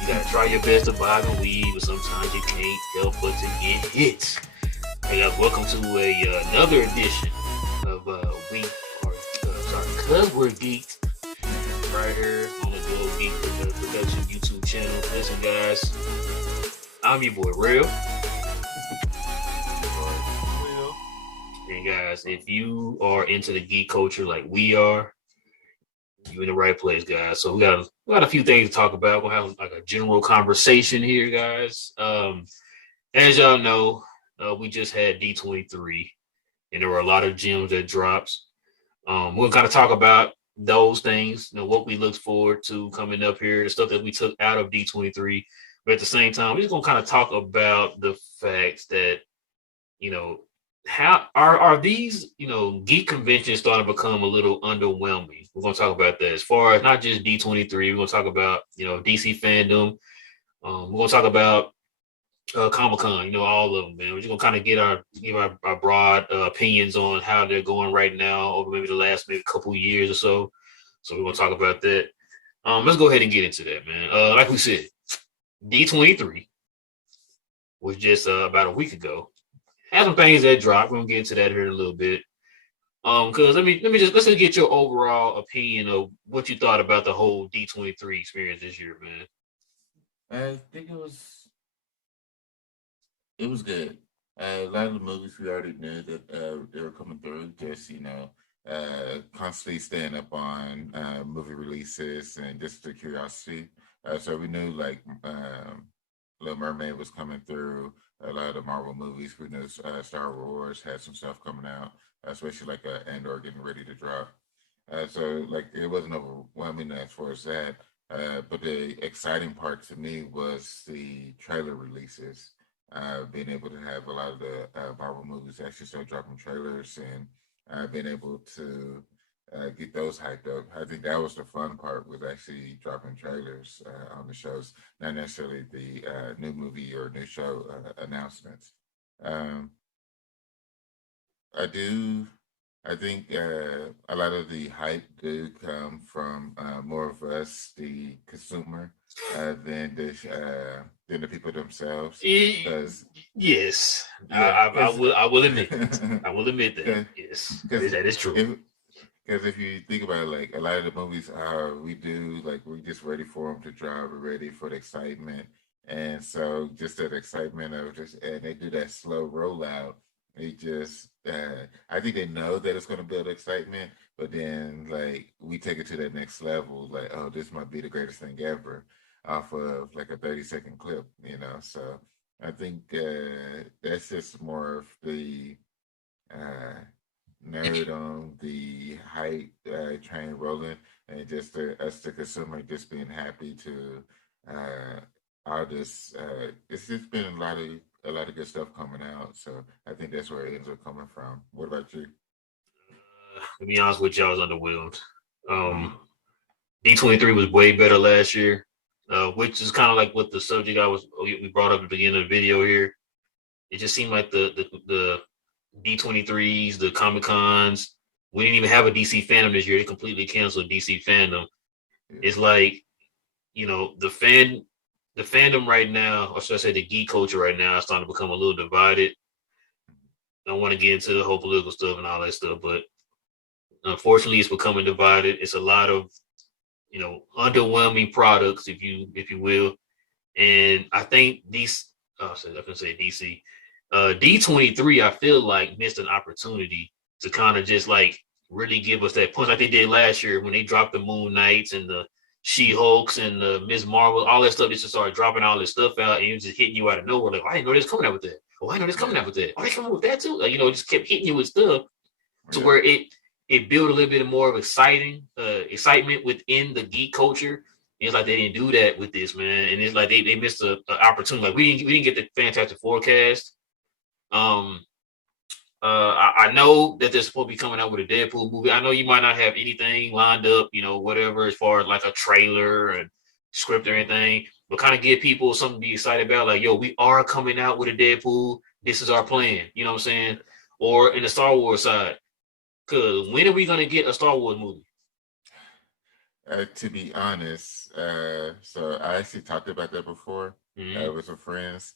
You gotta try your best to buy and weed, but sometimes you can't help but to get hit. Hey guys, welcome to another edition of we are cause we're geeked right here on the Dual Geek Production YouTube channel. Listen, guys, I'm your boy Real, and guys, if you are into the geek culture like we are, you're in the right place, guys. So we got a few things to talk about. We'll have like a general conversation here, guys. As y'all know, we just had D23, and there were a lot of gems that dropped. We'll kind of talk about those things, what we look forward to coming up here, the stuff that we took out of D23. But at the same time, we're just gonna kind of talk about the fact that, you know, how are these, geek conventions starting to become a little underwhelming? We're gonna talk about that as far as not just D23. We're gonna talk about, DC fandom. We're gonna talk about Comic Con, all of them, man. We're just gonna kind of give our broad opinions on how they're going right now over maybe the last maybe couple of years or so. So we're gonna talk about that. Let's go ahead and get into that, man. Like we said, D23 was just about a week ago. Had some things that dropped. We're gonna get into that here in a little bit. Cause let's just get your overall opinion of what you thought about the whole D23 experience this year, man. I think it was good. A lot of the movies we already knew that they were coming through. Just constantly staying up on movie releases and just the curiosity. So we knew like Little Mermaid was coming through. A lot of the Marvel movies. We knew Star Wars had some stuff coming out, especially like Andor getting ready to drop. So like it wasn't overwhelming as far as that. But the exciting part to me was the trailer releases. Being able to have a lot of the Marvel movies actually start dropping trailers and being able to get those hyped up. I think that was the fun part, was actually dropping trailers on the shows, not necessarily the new movie or new show announcements. Um, I do. I think a lot of the hype do come from more of us, the consumer, than the people themselves. Because Yes, yeah, because I will admit that. I will admit that. Yes, because that is true. if you think about it, like a lot of the movies we do, like we're just ready for them to drop, we're ready for the excitement, and so just that excitement of just, and they do that slow rollout. They just, I think they know that it's going to build excitement, but then like we take it to that next level, like, oh, this might be the greatest thing ever, off of like a 30-second clip. So I think that's just more of the uh, nerd on the hype train rolling, and just us, the consumer, just being happy to uh, all this. It's just been a lot of good stuff coming out, so I think that's where it ends up coming from. What about you? To be honest with you, I was underwhelmed. Mm-hmm. D23 was way better last year, which is kind of like what the subject we brought up at the beginning of the video here. It just seemed like the D23s, the Comic Cons. We didn't even have a DC fandom this year. They completely canceled DC fandom. Yeah. It's like, the fandom right now, or should I say the geek culture right now, is starting to become a little divided. I don't want to get into the whole political stuff and all that stuff, but unfortunately, it's becoming divided. It's a lot of, underwhelming products, if you will, and I think these. Oh, I can say DC. D23, I feel like missed an opportunity to kind of just like really give us that punch like they did last year when they dropped the Moon Knights and the She-Hulks and the Ms. Marvel, all that stuff. They just started dropping all this stuff out, and it was just hitting you out of nowhere. Like, oh, I didn't know this coming out with that. Oh, I didn't know this coming Yeah. out with that. Oh, they coming with that too. Like, just kept hitting you with stuff to Yeah. where it built a little bit more of excitement within the geek culture. It's like they didn't do that with this, man, and it's like they missed a opportunity. Like we didn't get the Fantastic Forecast. Um, I know that they're supposed to be coming out with a Deadpool movie. I know you might not have anything lined up, whatever, as far as like a trailer and script or anything, but kind of give people something to be excited about. Like, yo, we are coming out with a Deadpool. This is our plan. You know what I'm saying? Or in the Star Wars side, because when are we gonna get a Star Wars movie? To be honest, so I actually talked about that before Mm-hmm. with some friends.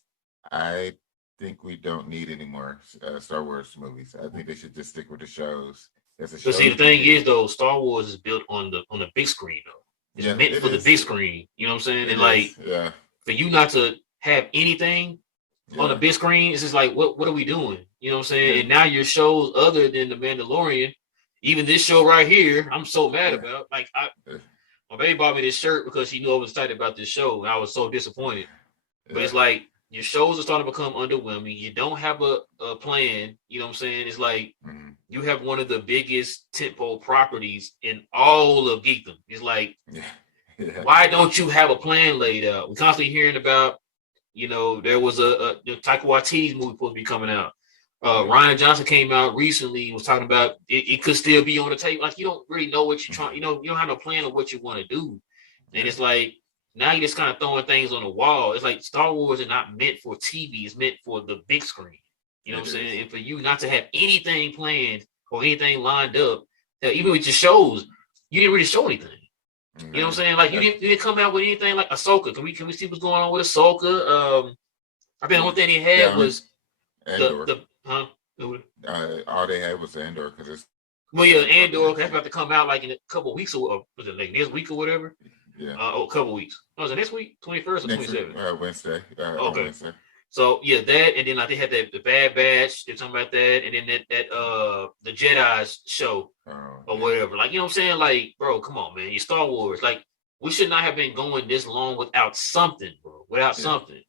I think we don't need any more Star Wars movies. I think they should just stick with the shows. As the But see, shows the thing continue, is though, Star Wars is built on the big screen though. It's yeah, meant it for the is. big screen. You know what I'm saying? It And like is. Yeah, for you not to have anything on the yeah, big screen, it's just like what are we doing? You know what I'm saying? yeah, And now your shows other than the Mandalorian, even this show right here, I'm so mad yeah, about. Like uh, my baby bought me this shirt because she knew I was excited about this show, and I was so disappointed. But yeah, it's like your shows are starting to become underwhelming. You don't have a plan. You know what I'm saying? It's like mhm, you have one of the biggest tentpole properties in all of geekdom. It's like, yeah, yeah, why don't you have a plan laid out? We're constantly hearing about, there was a Taika Waititi's movie supposed to be coming out. yeah. Ryan Johnson came out recently and was talking about it could still be on the table. Like you don't really know what you're trying. You don't have no plan of what you want to do, and Yeah, it's like now you're just kind of throwing things on the wall. It's like Star Wars is not meant for TV. It's meant for the big screen. You know it what I'm saying? is. And for you not to have anything planned or anything lined up, even with your shows, you didn't really show anything. You know what I'm No, saying? Like you didn't come out with anything like Ahsoka. Can we see what's going on with Ahsoka? I think the only thing they yeah. had I mean, was Andor. the huh? All they had was Andor because it's Well, yeah, dropping Andor next that's week. about to come out like in a couple of weeks or was it like next week or whatever? Yeah, A couple of weeks. Oh, was it next week? 21st or next week, 27th? Wednesday. On Okay. Wednesday. So yeah, that and then like they had the Bad Batch. They're talking about that, and then that the Jedi's show Oh or yeah, whatever. Like you know what I'm saying? Like, bro, come on, man. You Star Wars. Like we should not have been going this long without something, bro. Without yeah, something.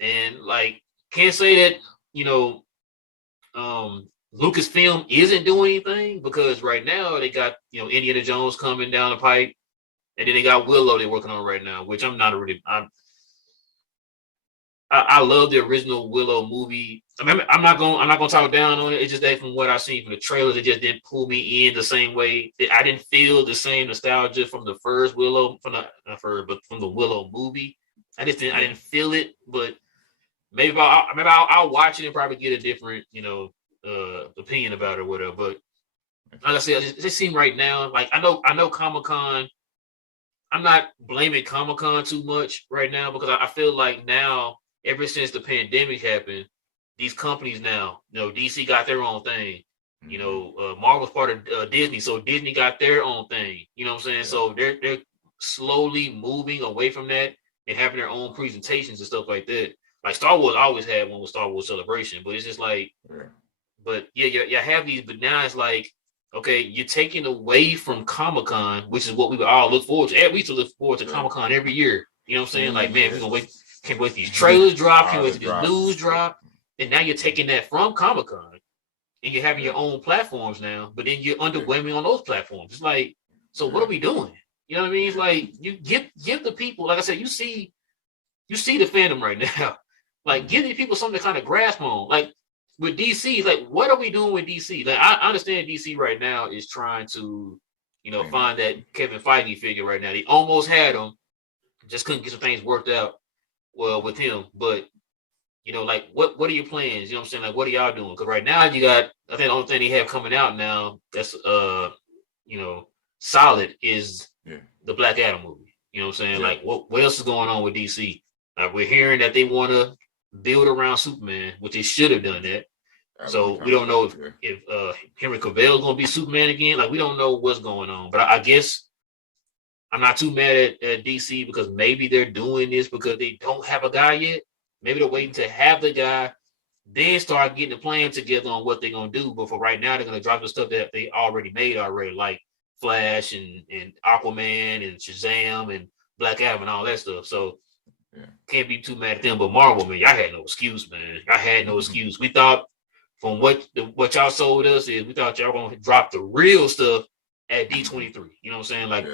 And like can't say that, you know, Lucasfilm isn't doing anything because right now they got, Indiana Jones coming down the pipe. And then they got Willow they're working on right now, which I'm not really I love the original Willow movie. I mean, I'm not gonna talk down on it. It's just that from what I've seen from the trailers, it just didn't pull me in the same way. I didn't feel the same nostalgia from the first Willow, from the not first, but from the Willow movie. I yeah. didn't feel it, but maybe I'll watch it and probably get a different, opinion about it or whatever. But like I said, it just seems right now, like I know Comic Con. I'm not blaming Comic Con too much right now because I feel like now, ever since the pandemic happened, these companies now, DC got their own thing. Mm-hmm. Marvel's part of Disney, so Disney got their own thing. You know what I'm saying? Yeah, So they're slowly moving away from that and having their own presentations and stuff like that. Like Star Wars always had one with Star Wars Celebration, but it's just like, yeah, but yeah, you have these, but now it's like, okay, you're taking away from Comic Con, which is what we would all look forward to. We used to look forward to yeah. Comic Con every year. You know what I'm saying? Like, man, we're Yeah. gonna wait, can't wait these trailers drop, can't All wait the till this news drops. drop. And now you're taking that from Comic Con and you're having Yeah, your own platforms now, but then you're yeah, underwhelming on those platforms. It's like, so what yeah, are we doing? You know what I mean? It's yeah. like you give the people, like I said, you see the fandom right now. Like, Mm-hmm. give these people something to kind of grasp on. Like with DC, like, what are we doing with DC? Like, I understand DC right now is trying to, Clean up. find that Kevin Feige figure right now. They almost had him, just couldn't get some things worked out well with him. But like what are your plans? You know what I'm saying? Like, what are y'all doing? Because right now you got, I think the only thing they have coming out now that's you know solid is Yeah, the Black Adam movie. You know what I'm saying? yeah. Like, what else is going on with DC? Like, we're hearing that they want to build around Superman, which they should have done that. A long So we time don't ago. know Yeah, if Henry Cavill is going to be Superman again. Like, we don't know what's going on. But I guess I'm not too mad at DC because maybe they're doing this because they don't have a guy yet. Maybe they're waiting to have the guy, then start getting the plan together on what they're gonna do. But for right now, they're gonna drop the stuff that they already made already, like Flash and Aquaman and Shazam and Black Adam and all that stuff. So yeah. can't be too mad at them. But Marvel, man, y'all had no excuse, man. I had no excuse. We thought from what y'all sold us is we thought y'all gonna drop the real stuff at Mm-hmm. D23. You know what I'm saying? Like,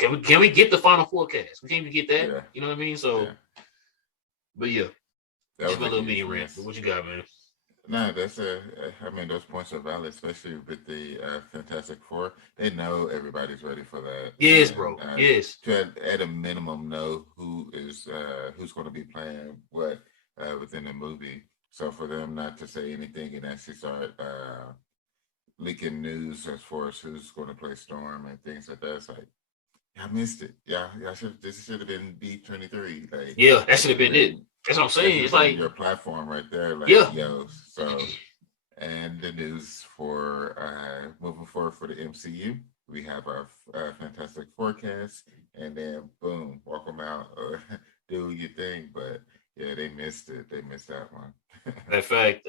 Yeah, can we get the final forecast? We can't even get that. yeah, You know what I mean? So, yeah. but yeah, That just was my a little mini huge rant. But miss. what you got, man? No, that's I mean, those points are valid, especially with the Fantastic Four. They know everybody's ready for that, Yes, and bro. Yes. to at a minimum know who's going to be playing what within the movie. So for them not to say anything and actually start leaking news as far as who's going to play Storm and things like that, it's like I missed it. Yeah, this should have been B23. Like Yeah, that that should have should have been it. been That's what I'm that saying. should It's have been like, your platform right there. Like, yeah, yo, so and the news for moving forward for the MCU, we have our fantastic forecast, and then boom, walk them out or do your thing. But yeah, they missed it. They missed that one. in fact,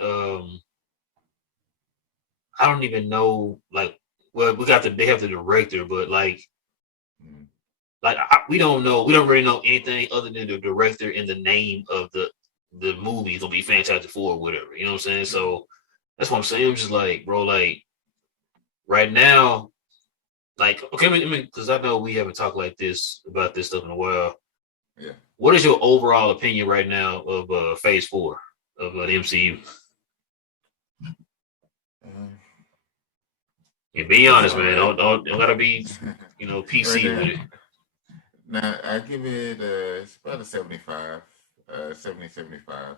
I don't even know. Like, well, they have the director, but Mm. we don't know. We don't really know anything other than the director and the name of the movie. It's gonna be Fantastic Four or whatever. You know what I'm saying? Yeah. So that's what I'm saying. I'm just like, bro, like right now, like, okay, because I know we haven't talked like this about this stuff in a while. Yeah. What is your overall opinion right now of Phase 4 of the MCU? Um, And be it's honest, all man. right. Don't gotta be, Right PC with it. now, now I give it it's about a 75, 70, 75.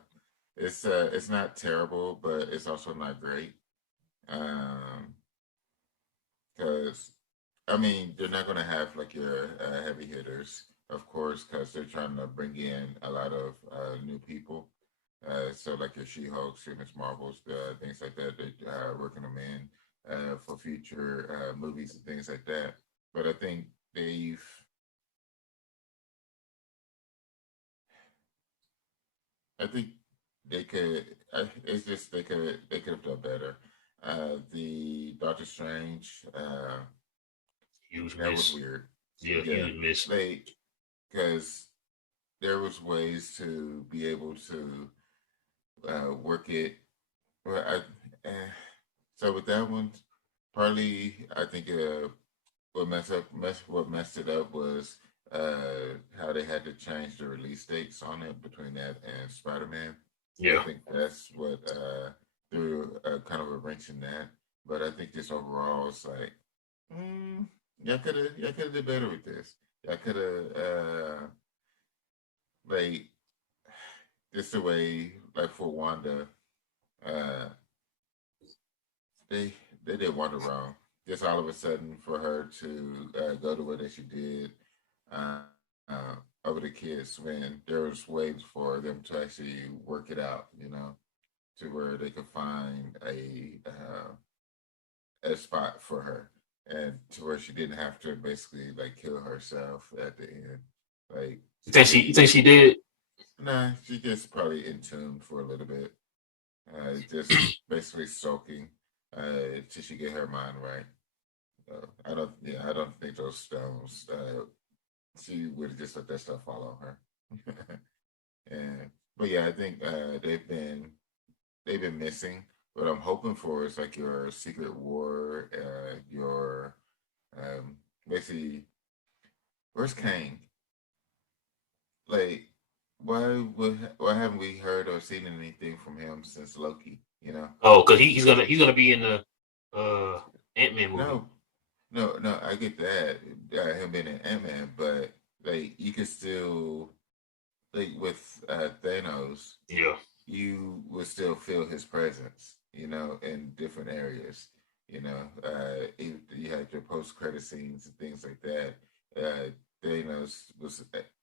It's not terrible, but it's also not great. Um, because I mean they're not gonna have like your heavy hitters, of course, because they're trying to bring in a lot of new people. So like your She-Hulks, your Miss Marvels, things like that. They working them in for future movies and things like that. But I think they've I think they could. It's just they could have done better. The Doctor Strange, Huge that was miss. weird. Yeah, Yeah, huge miss. like because there was ways to be able to work it. Well, so with that one, partly I think what messed it up was how they had to change the release dates on it between that and Spider Man. I Yeah. think that's what threw kind of a wrench in that. But I think just overall, it's like, mm, y'all could have did better with this. Y'all could have like just the way like for Wanda, uh, they they did Wanda wrong. Just all of a sudden for her to go the way that she did uh, over the kids when there was ways for them to actually work it out, to where they could find a spot for her and to where she didn't have to basically like kill herself at the end. Like You think she did? nah, she gets probably in tune for a little bit, just basically soaking till she get her mind right. I don't think those stones. She would have just let that stuff fall on her. and but yeah, I think they've been missing. What I'm hoping for is like your Secret War, your basically where's Kang? Like why haven't we heard or seen anything from him since Loki? Oh, because he's gonna be in the Ant-Man movie. No, no, I get that him being an Ant Man, but like you can still like with Thanos, Yeah. you would still feel his presence, in different areas. You had your post credit scenes and things like that. Thanos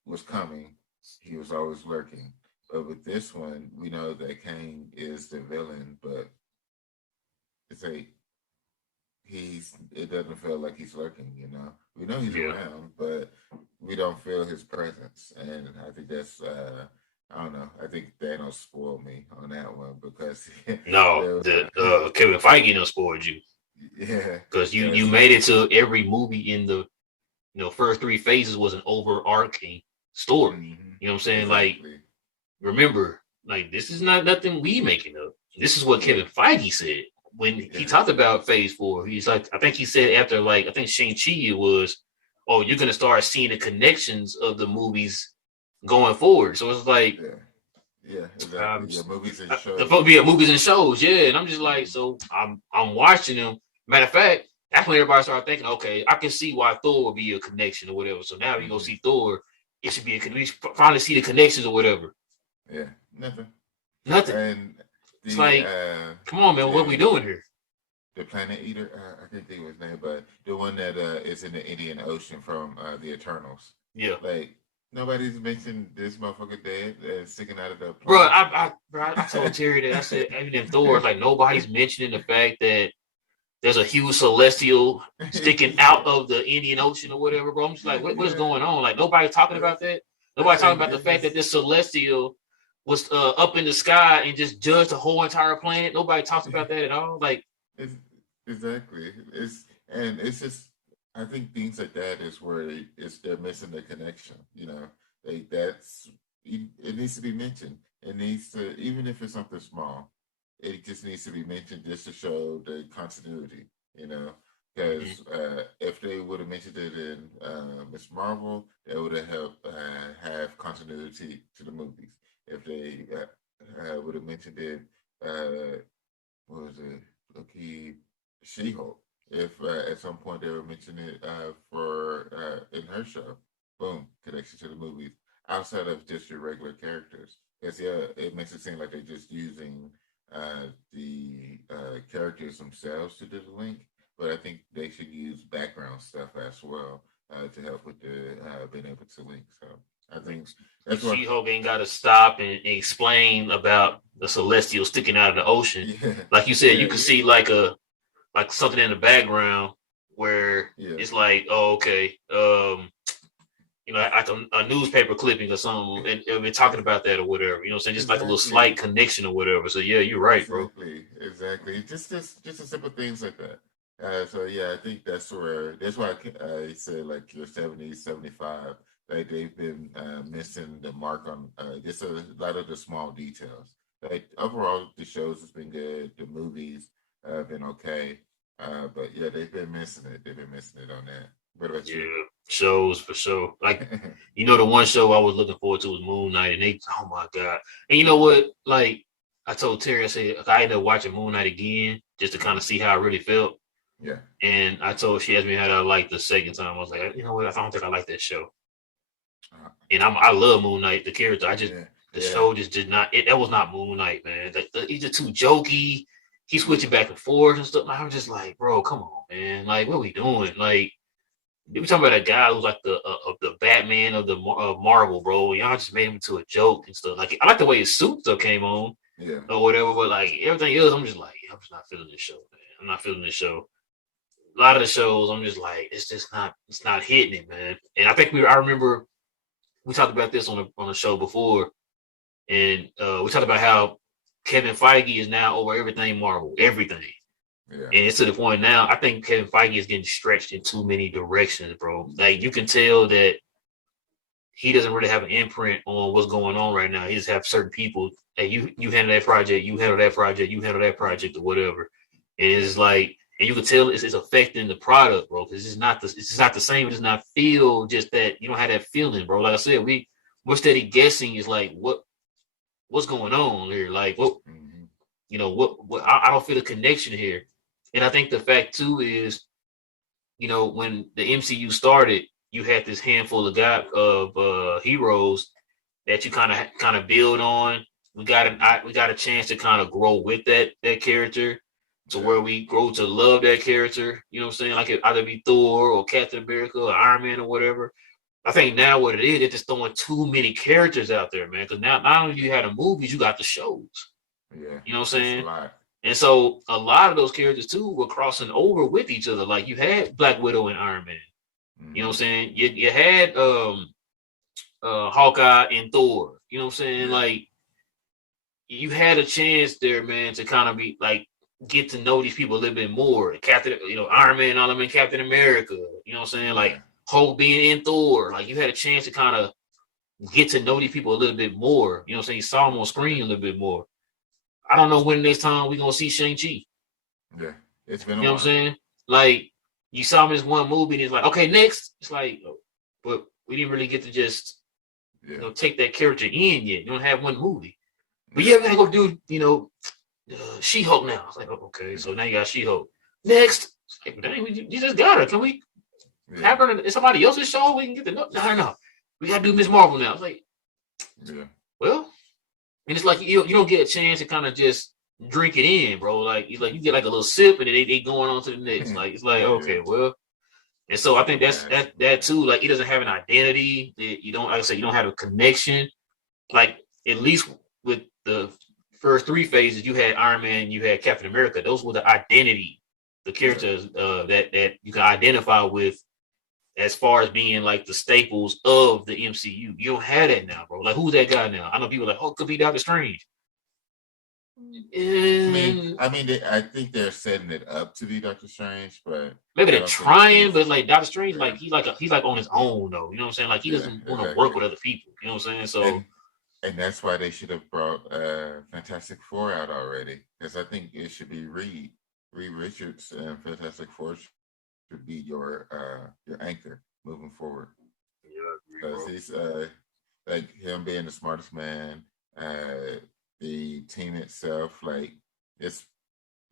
was coming. He was always lurking. But with this one, we know that Kang is the villain, but it's like it doesn't feel like he's lurking. We know he's Yeah. around, but we don't feel his presence. And I think that's I don't know. I think Thanos spoiled me on that one because No, there was the Kevin Feige done spoiled you yeah, because you because made it to every movie in the first three phases was an overarching story. mm-hmm, You know what I'm saying? Like, exactly. remember, like this is not nothing we making up. This is what Yeah, Kevin Feige said when he yeah, talked about Phase 4. He's like, I think he said after like I think Shang-Chi it was, oh, you're gonna start seeing the connections of the movies going forward. So it's like yeah, yeah, exactly. um, Yeah, movies and the supposed to shows. be at movies and shows, yeah. And I'm just like, so I'm watching them. Matter of fact, that's when everybody started thinking, okay, I can see why Thor would be a connection or whatever. So now you go Mm-hmm, see Thor, it should be we finally see the connections or whatever. yeah, nothing. Nothing. And It's the like, come on, man, what are we the doing here? the Planet Eater. I can't think of his name, but the one that is in the Indian Ocean from the Eternals. Yeah. Like nobody's mentioned this motherfucker dead sticking out of the Bro, planet. I told Terry that. I said, even in Thor, like nobody's mentioning the fact that there's a huge celestial sticking out of the Indian Ocean or whatever, bro. I'm just like, what is going on? Like nobody's talking about that. Nobody's talking about the fact that this celestial was up in the sky and just judged the whole entire planet. Nobody talks about that at all. Like, it's, exactly. It's just I think things like that is where they're missing the connection. You know, it needs to be mentioned. It needs to, even if it's something small, it just needs to be mentioned just to show the continuity. You know, because if they would have mentioned it in Miss Marvel, that would have helped have continuity to the movies. If they would have mentioned it, what was it, Loki, She-Hulk. If at some point they were mentioning it for in her show, boom, connection to the movies outside of just your regular characters. Because yeah, it makes it seem like they're just using the characters themselves to do the link, but I think they should use background stuff as well to help with the being able to link. So I think that's why She-Hulk ain't got to stop and explain about the celestial sticking out of the ocean. yeah, Like you said, yeah, you can see like something in the background where yeah, it's like, oh, okay, like a newspaper clipping or something, and we're talking about that or whatever. You know what I'm saying? Just like a little exactly. slight connection or whatever. So yeah, you're right, bro. Exactly. Just the simple things like that. So yeah, I think that's why I say like your 70s, 75, like they've been missing the mark on just a lot of the small details. Like overall, the shows has been good. The movies have been okay. But yeah, they've been missing it. They've been missing it on that. What about you? Yeah, shows for sure. Like, the one show I was looking forward to was Moon Knight, and oh my god! And you know what? Like, I told Terry, I said I ended up watching Moon Knight again just to kind of see how I really felt. Yeah. And I told she asked me how I liked the second time. I was like, you know what? I don't think I like that show. And I love Moon Knight, the character. Yeah. The Yeah. show just did not. That was not Moon Knight, man. He's just too jokey. He's switching back and forth and stuff. I'm just like, bro, come on, man. Like, what are we doing? Like, we talking about a guy who's like the Batman of the Marvel, bro. Y'all just made him into a joke and stuff. Like, I like the way his suit stuff came on, Yeah. or whatever. But like everything else, I'm just like, I'm just not feeling this show, man. I'm not feeling this show. A lot of the shows, I'm just like, it's not hitting it, man. And I think I remember we talked about this on a show before, and we talked about how Kevin Feige is now over everything Marvel, everything. Yeah. And it's to the point now, I think Kevin Feige is getting stretched in too many directions, bro. Like, you can tell that he doesn't really have an imprint on what's going on right now. He just have certain people, hey, you handle that project, you handle that project, you handle that project, or whatever. And it's like, and you can tell it's affecting the product, bro, because it's just not the same. It does not feel just that. You don't have that feeling, bro. Like I said, we're steady guessing. Is like, what's going on here? Like, what, what I don't feel a connection here. And I think the fact too is, when the MCU started, you had this handful of heroes that you kind of build on. We got a chance to kind of grow with that character to where we grow to love that character. You know what I'm saying? Like, it either be Thor or Captain America or Iron Man or whatever. I think now what it is, they're just throwing too many characters out there, man. Because now not only do you have the movies, you got the shows. Yeah. You know what I'm saying? A lot. And so a lot of those characters too were crossing over with each other. Like, you had Black Widow and Iron Man. Mm-hmm. You know what I'm saying? You had Hawkeye and Thor. You know what I'm saying? Yeah. Like, you had a chance there, man, to kind of be like get to know these people a little bit more. Captain, Iron Man, all them in Captain America. You know what I'm saying? Like, Hulk being in Thor. Like, you had a chance to kind of get to know these people a little bit more. You know what I'm saying? You saw them on screen a little bit more. I don't know when next time we're gonna see Shang-Chi. Yeah, it's been a while. You know what I'm saying? Like, you saw him in this one movie and it's like, okay, next. It's like, but we didn't really get to just take that character in yet. You don't have one movie. But yeah, we're gonna go do, She-Hulk now. It's like, okay, so now you got She-Hulk. Next. It's like, dang, you just got her. Can we have her in somebody else's show? We can get the no. We gotta do Miss Marvel now. It's like, well, and it's like you don't get a chance to kind of just drink it in, bro. Like you get like a little sip and then they going on to the next. Like it's like okay, well. And so I think that's that too. Like he doesn't have an identity. You don't, like I said, you don't have a connection. Like at least with the first three phases, you had Iron Man, you had Captain America. Those were the identity, the characters that you can identify with as far as being like the staples of the MCU. You don't have that now, bro. Like who's that guy now? I know people are like, oh, it could be Doctor Strange. I think they're setting it up to be Doctor Strange, but maybe they're trying. But like Doctor Strange, like he's like on his own though. You know what I'm saying? Like he doesn't want to work with other people. You know what I'm saying? So, and that's why they should have brought Fantastic Four out already, because I think it should be Reed Richards, and Fantastic Four should be your anchor moving forward. Yeah, because he's like him being the smartest man. The team itself, like it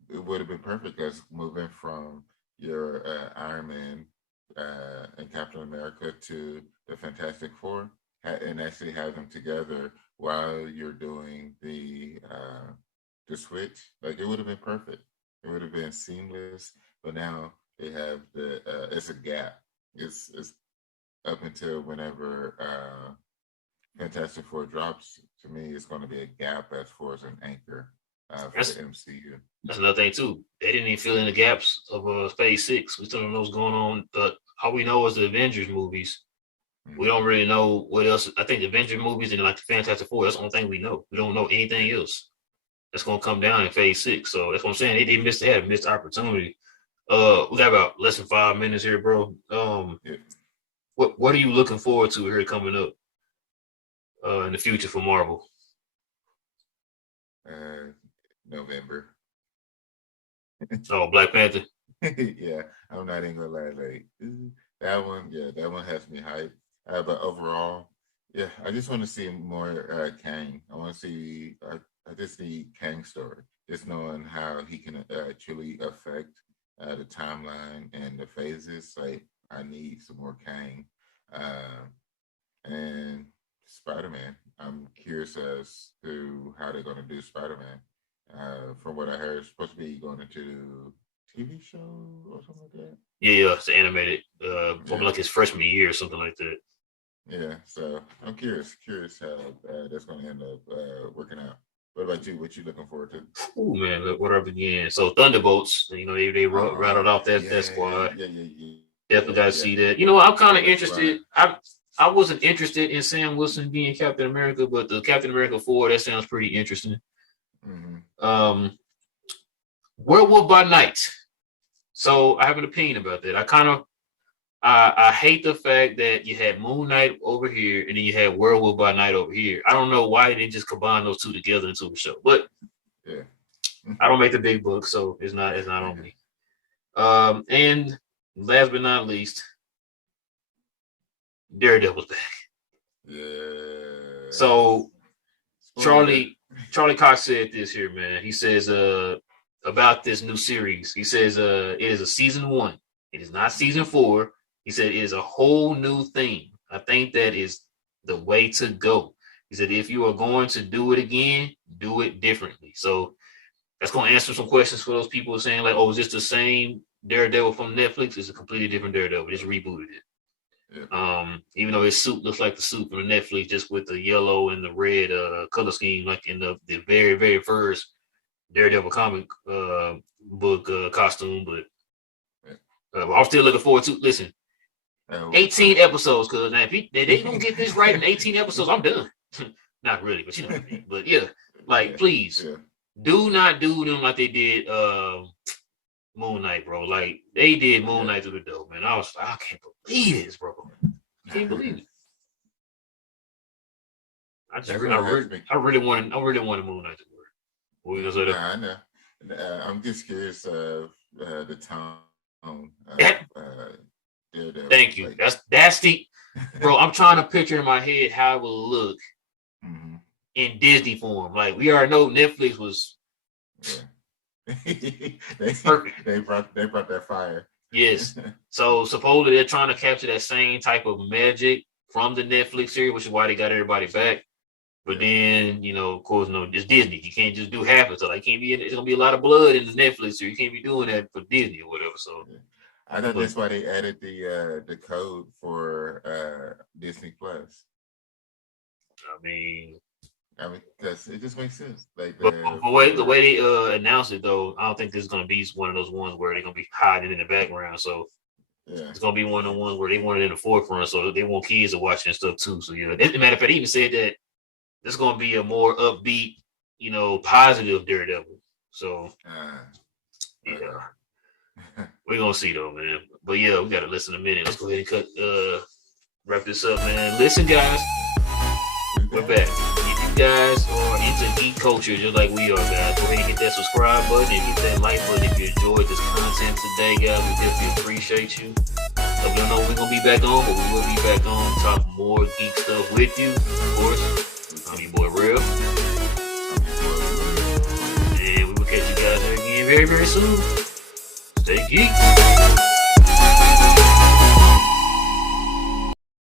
would have been perfect as moving from your Iron Man and Captain America to the Fantastic Four, and actually have them together while you're doing the switch. Like it would have been perfect. It would have been seamless. But now they have it's a gap. It's up until whenever Fantastic Four drops. To me, it's going to be a gap as far as an anchor for the MCU. That's another thing too. They didn't even fill in the gaps of Phase 6. We still don't know what's going on. But all we know is the Avengers movies. Mm-hmm. We don't really know what else. I think the Avengers movies and like the Fantastic Four. That's the only thing we know. We don't know anything else that's going to come down in Phase 6. So that's what I'm saying. They had a missed opportunity. We got about less than 5 minutes here, bro. What are you looking forward to here coming up? In the future for Marvel? November. Oh, Black Panther. Yeah, I'm not even gonna lie. Like that one has me hyped. But overall, yeah, I just want to see more Kang. I want to see. I just need Kang's story. Just knowing how he can truly affect the timeline and the phases. Like I need some more Kang. And Spider-Man. I'm curious as to how they're going to do Spider-Man. From what I heard, it's supposed to be going into TV show or something like that. Yeah, it's animated. Probably like his freshman year or something like that. Yeah, so I'm curious how that's going to end up working out. What about you? What you looking forward to? Oh man, look, where I begin. So Thunderbolts, you know, they rattled off that squad. Yeah. Definitely got to see that. You know, I'm kind of interested. I wasn't interested in Sam Wilson being Captain America, but the Captain America 4, that sounds pretty interesting. Mm-hmm. Werewolf by Night. So I have an opinion about that. I hate the fact that you had Moon Knight over here and then you had Werewolf by Night over here. I don't know why they didn't just combine those two together into a show, but yeah, I don't make the big book, so it's not on me. And last but not least, Daredevil's back. Yeah. So Charlie Cox said this here, man. He says about this new series. He says it is a season 1. It is not season 4. He said it is a whole new thing. I think that is the way to go. He said if you are going to do it again, do it differently. So that's going to answer some questions for those people saying like, oh, is this the same Daredevil from Netflix? It's a completely different Daredevil. Just rebooted it. Yeah. Even though his suit looks like the suit from Netflix, just with the yellow and the red color scheme, like in the very, very first Daredevil comic book costume. But I'm still looking forward to. Listen, 18 episodes, because now if they don't get this right in 18 episodes, I'm done. Not really, but you know what I mean. But yeah, like please do not do them like they did Moon Knight, bro. Like they did Moon Knight through the door, man. I can't believe this, bro. I can't believe it. I really wanted Moon Knight to work. What you gonna say? I know. I'm just curious of the tone. Thank you. Like, that's the bro. I'm trying to picture in my head how it will look in Disney form. Like we already know Netflix was. Perfect. They brought that fire. Yes. So supposedly they're trying to capture that same type of magic from the Netflix series, which is why they got everybody back. But then, of course, no, it's Disney. You can't just do half of it. So like, can't be. It's gonna be a lot of blood in the Netflix, so you can't be doing that for Disney or whatever. So, I know that's why they added the code for Disney Plus. I mean, because it just makes sense. Like but the way they announced it though, I don't think this is gonna be one of those ones where they're gonna be hiding in the background. So it's gonna be one of the ones where they want it in the forefront, so they want kids to watch and stuff too. So yeah, as a matter of fact, they even said that this is gonna be a more upbeat, positive Daredevil. So yeah, we're gonna see though, man. But yeah, we gotta listen a minute. Let's go ahead and wrap this up, man. Listen, guys, we're back. If you guys are into geek culture just like we are, guys, go ahead and hit that subscribe button and hit that like button if you enjoyed this content today, guys. We definitely appreciate you. We don't know when we're gonna be back on, but we will be back on to talk more geek stuff with you. Of course, I'm your boy Real. And we will catch you guys there again very, very soon. Stay geek.